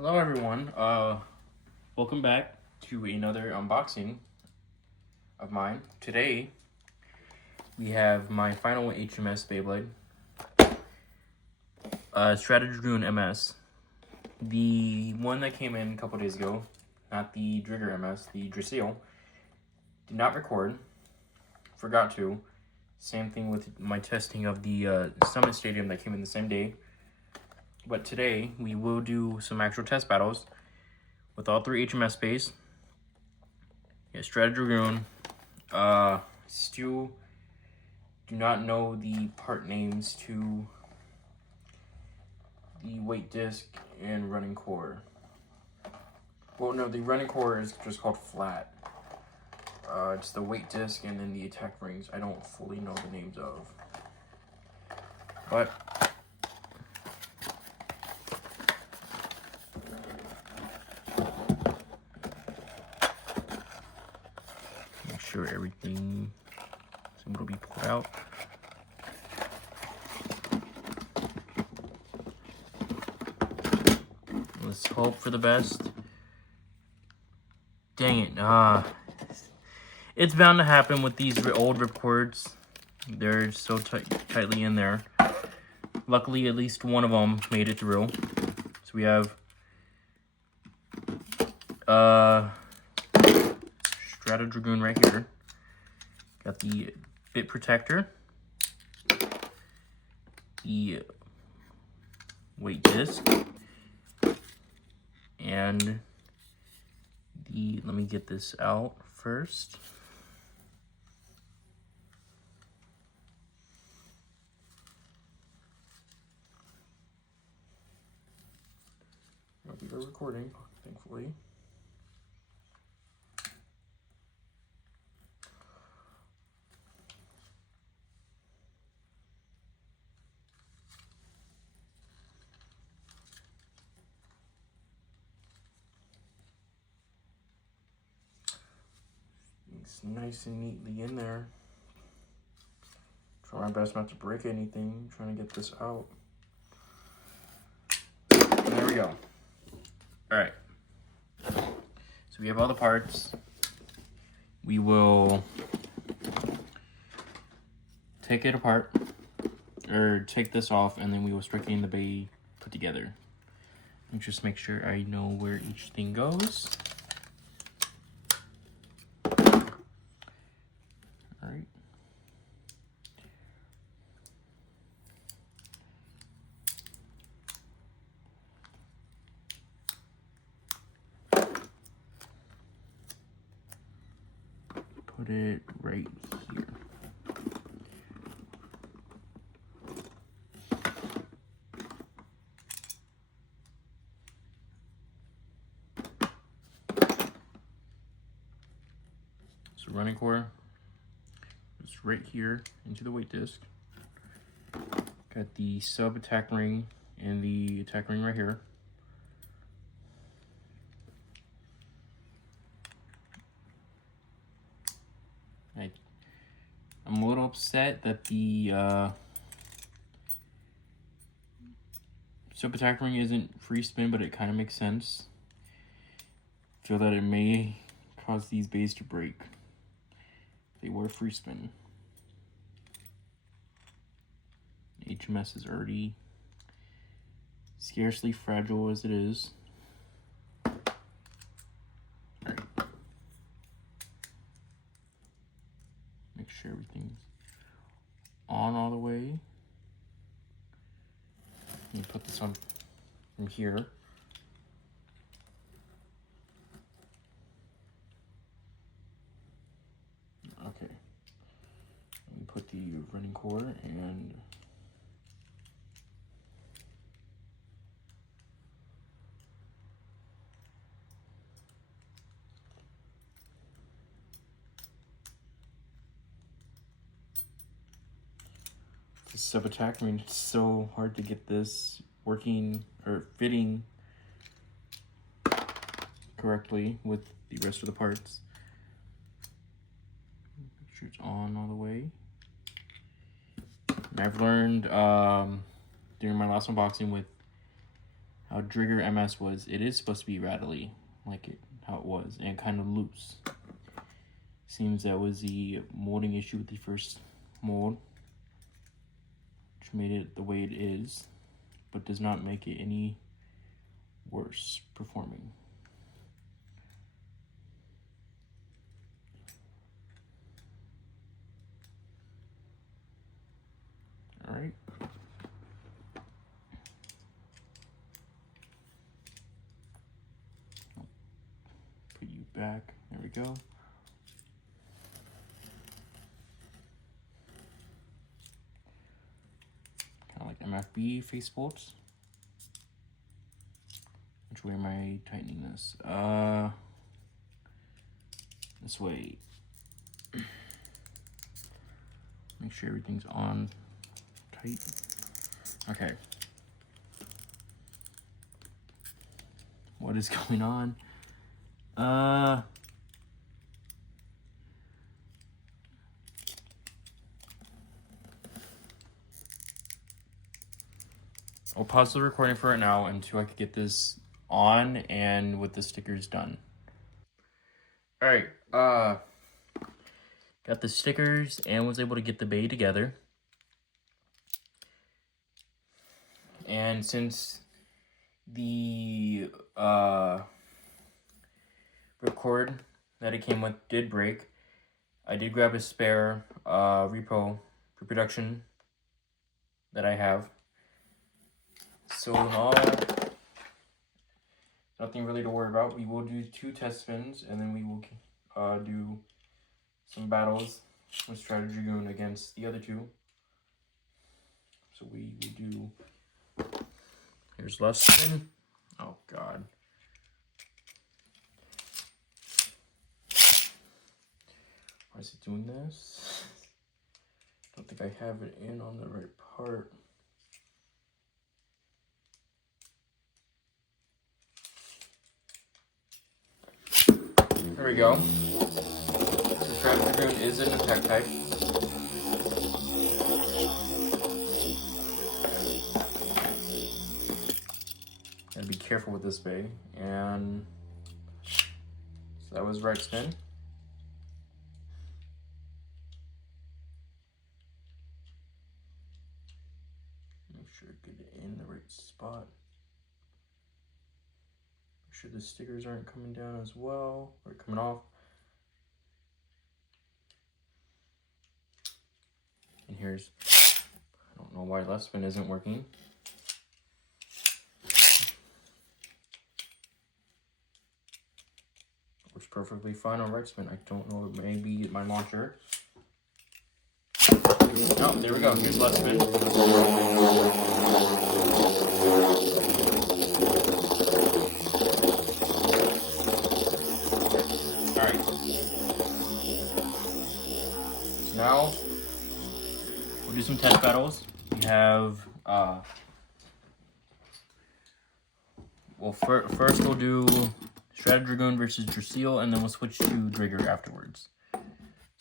Hello everyone, welcome back to another unboxing of mine. Today, we have my final HMS Beyblade, Strata Dragoon MS. The one that came in a couple days ago, not the Drigger MS, the Drasil, did not record, forgot to. Same thing with my testing of the Summit Stadium that came in the same day. But today, we will do some actual test battles with all three HMS Beys. Yeah, Strata Dragoon. Still do not know the part names to the weight disc and running core. Well, no, the running core is just called flat. It's the weight disc and then the attack rings. I don't fully know the names of. But make sure everything will be pulled out. Let's hope for the best. Dang it. It's bound to happen with these old ripcords. They're so tightly in there. Luckily, at least one of them made it through. So we have Strata Dragoon right here. Got the bit protector, the weight disc, and the, let me get this out first. We are recording, thankfully. It's nice and neatly in there. Try my best not to break anything. Trying to get this out. There we go. Alright. So we have all the parts. We will take it apart, or take this off, and then we will start getting the bay put together. Let me just make sure I know where each thing goes. Alright. Put it right here. So running core is right here into the weight disc. Got the sub attack ring and the attack ring right here. I'm a little upset that the sub attack ring isn't free spin, but it kind of makes sense. Feel that it may cause these bays to break. They were free spin. HMS is already scarcely fragile as it is. Alright. Make sure everything's on all the way. Let me put this on from here. Okay. Let me put the running core and the sub attack ring. It's so hard to get this working or fitting correctly with the rest of the parts. Make sure it's on all the way. And I've learned during my last unboxing with how Drigger MS was. It is supposed to be rattly, like how it was, and kind of loose. Seems that was the molding issue with the first mold, which made it the way it is, but does not make it any worse performing. All right. Put you back. There we go. Kind of like MFB face bolts. Which way am I tightening this? This way. Make sure everything's on tight. Okay. What is going on? I'll pause the recording for right now until I can get this on and with the stickers done. All right, got the stickers and was able to get the bay together. And since the record that it came with did break, I did grab a spare reproduction that I have. So in all, nothing really to worry about. We will do 2 test spins, and then we will do some battles with Strata Dragoon against the other 2. So we will do. Here's left spin. Oh God. Why is it doing this? Don't think I have it in on the right part. There we go. The Strata Dragoon is an attack type. Gotta be careful with this bay. And so that was right spin. Make sure I get it in the right spot. Make sure the stickers aren't coming down as well, or coming off. And here's, I don't know why left spin isn't working. Works perfectly fine on right spin. I don't know, maybe my launcher. Oh, there we go. Here's left spin. Alright. So now, we'll do some test battles. We have, well, first we'll do Strata Dragoon versus Drasil, and then we'll switch to Drigger afterwards. So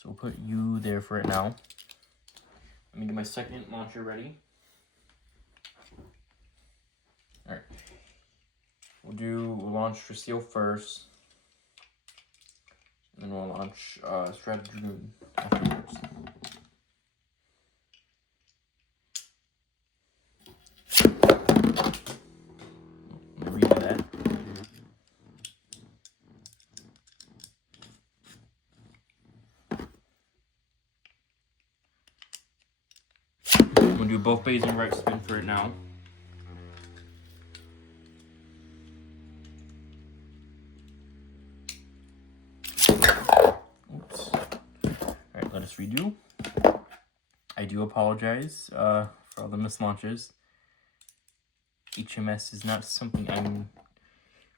we'll put you there for it now. Let me get my second launcher ready. Alright. We'll launch Drasil first. And then we'll launch Strata Dragoon afterwards. Let me redo that. I'm gonna do both bays and right spin for it now. Oops. Alright, let us redo. I do apologize for all the mislaunches. HMS is not something I'm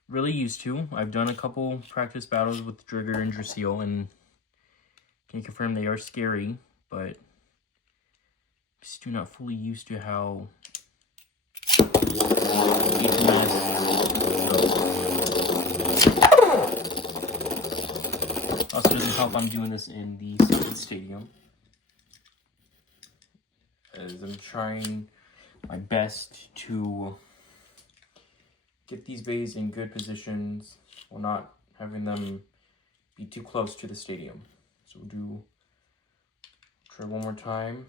really used to. I've done a couple practice battles with Drigger and Drasil, and can confirm they are scary, but just do not fully used to how HMS goes. Also doesn't help I'm doing this in the Summit Stadium, as I'm trying my best to get these bays in good positions while not having them be too close to the stadium. So we'll try one more time.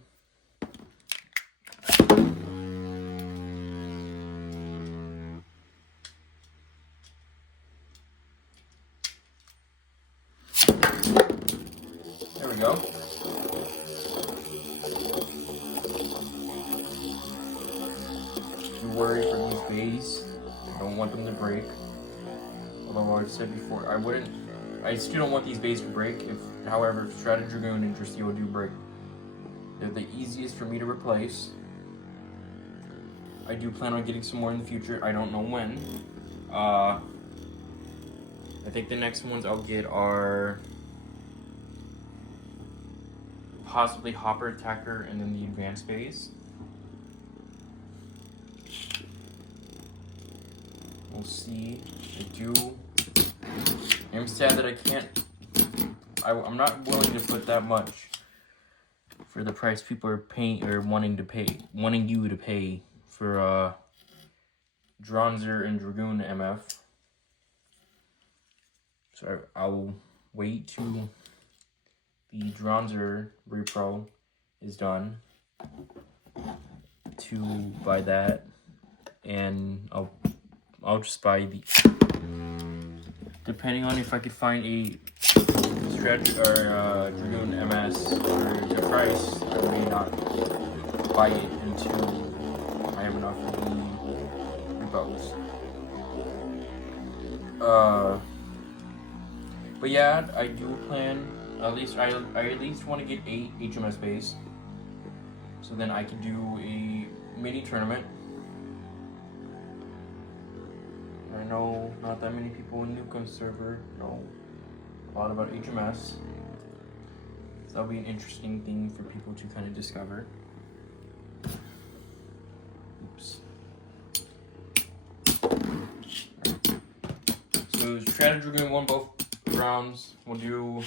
There we go. Do worry for these bays. I don't want them to break. Although I said before, I still don't want these bays to break. However, if Strata Dragoon and Dracil do break, they're the easiest for me to replace. I do plan on getting some more in the future. I don't know when. I think the next ones I'll get are possibly Hopper Attacker and then the Advanced Bays. We'll see. I'm sad that I can't. I'm not willing to put that much for the price people are paying or wanting you to pay for Dronzer and Dragoon MF. So I'll wait till the Dronzer repro is done to buy that, and I'll just buy the. Depending on if I could find a Dragoon MS for the price, I may not buy it until I have enough of the repos. But yeah, I do plan. I at least want to get 8 HMS Beys, so then I can do a mini tournament. I know not that many people in Newcomb's server know a lot about HMS, so that'll be an interesting thing for people to kind of discover. Oops. So Strata Dragoon won both rounds. We'll do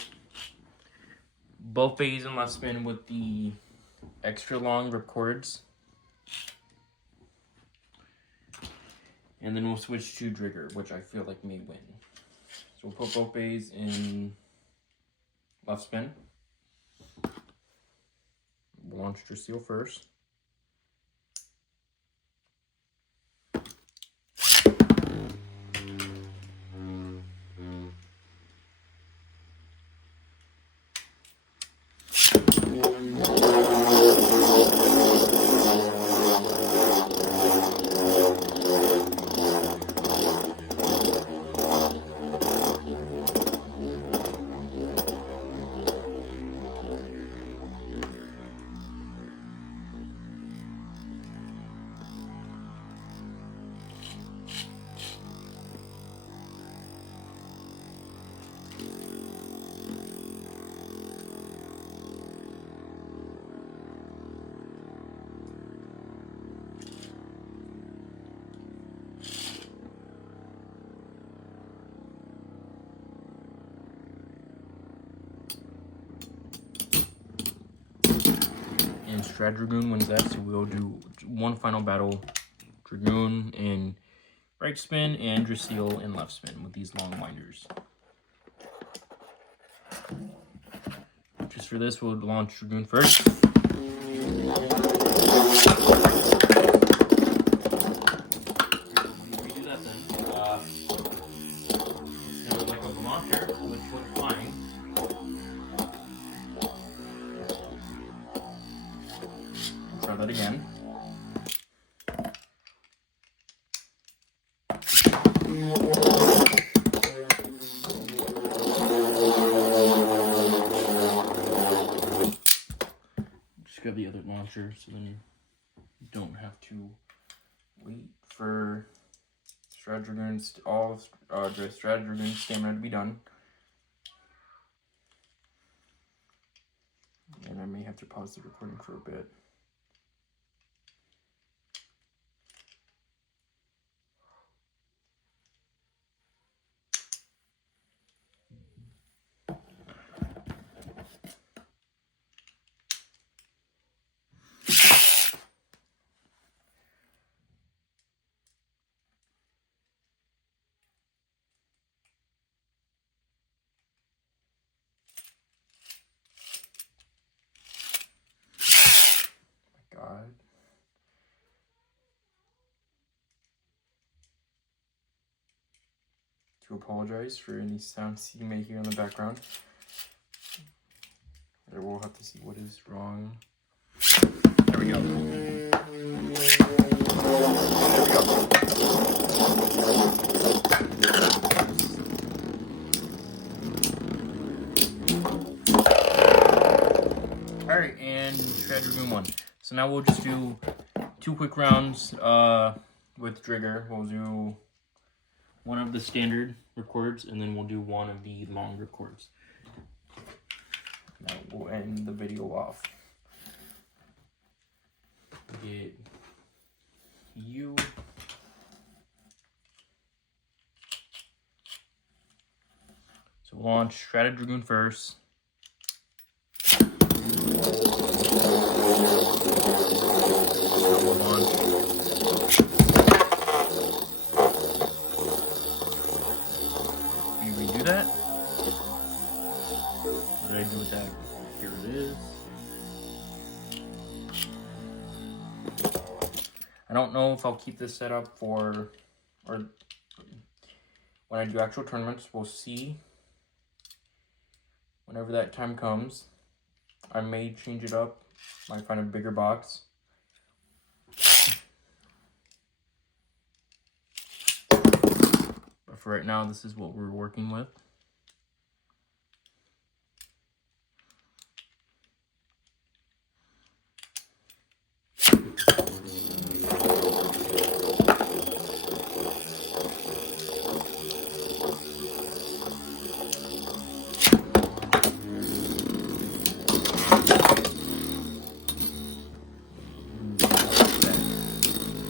both bays and left spin with the extra long ripcords. And then we'll switch to Drigger, which I feel like may win. So we'll put both bays in left spin. We'll launch Dracil first. Strata Dragoon wins that, so we'll do one final battle. Dragoon in right spin and Dracil in left spin with these long winders. Just for this, we'll launch Dragoon first. Redo that then. It's gonna look like a launcher, which looks fine. Try that again. Just grab the other launcher so then you don't have to wait for Strata Dragoon's Strata Dragoon stamina to be done. And I may have to pause the recording for a bit. God. To apologize for any sounds you may hear in the background. There we'll have to see what is wrong. There we go. Alright, and Strata Dragoon 1. So now we'll just do 2 quick rounds with Trigger. We'll do one of the standard records, and then we'll do one of the long records. Now we'll end the video off. Get you. So launch Strata Dragoon first. Redo that. What did I do with that? Here it is. I don't know if I'll keep this set up for, or when I do actual tournaments. We'll see. Whenever that time comes, I may change it up. Might find a bigger box. But for right now, this is what we're working with.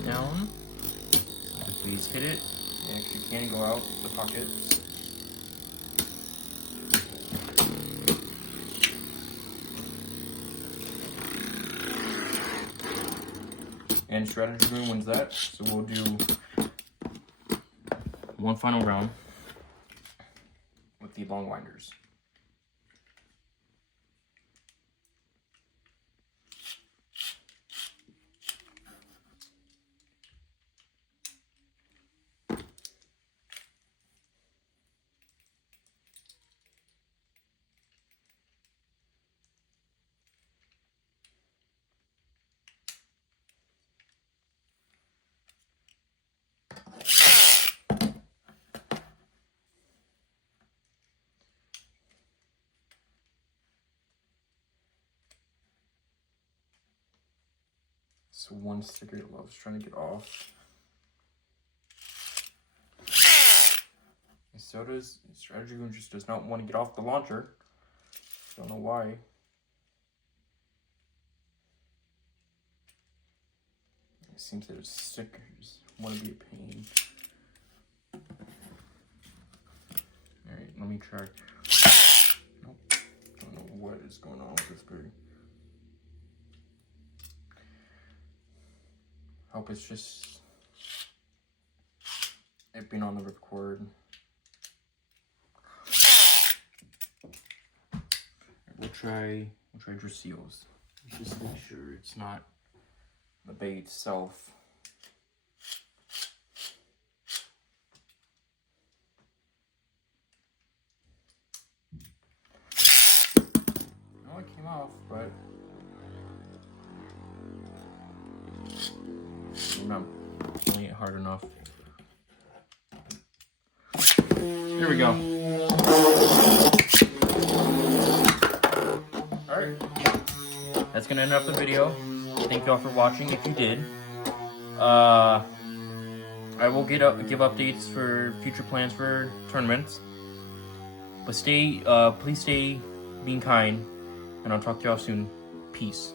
Down. Please hit it. It actually can go out the pockets. And Strata Dragoon wins that, so we'll do one final round with the long winders. So one sticker it loves trying to get off. And so does Strata Dragoon, just does not want to get off the launcher. Don't know why. It seems that its stickers want to be a pain. Alright, let me try. Nope. Don't know what is going on with this bird. Hope it's just it being on the record. We'll try Draseals. Just make sure it's not the bay itself. No, it came off, but no, it ain't hard enough. There we go. Alright. That's gonna end up the video. Thank y'all for watching if you did. I will give updates for future plans for tournaments. But please stay being kind, and I'll talk to y'all soon. Peace.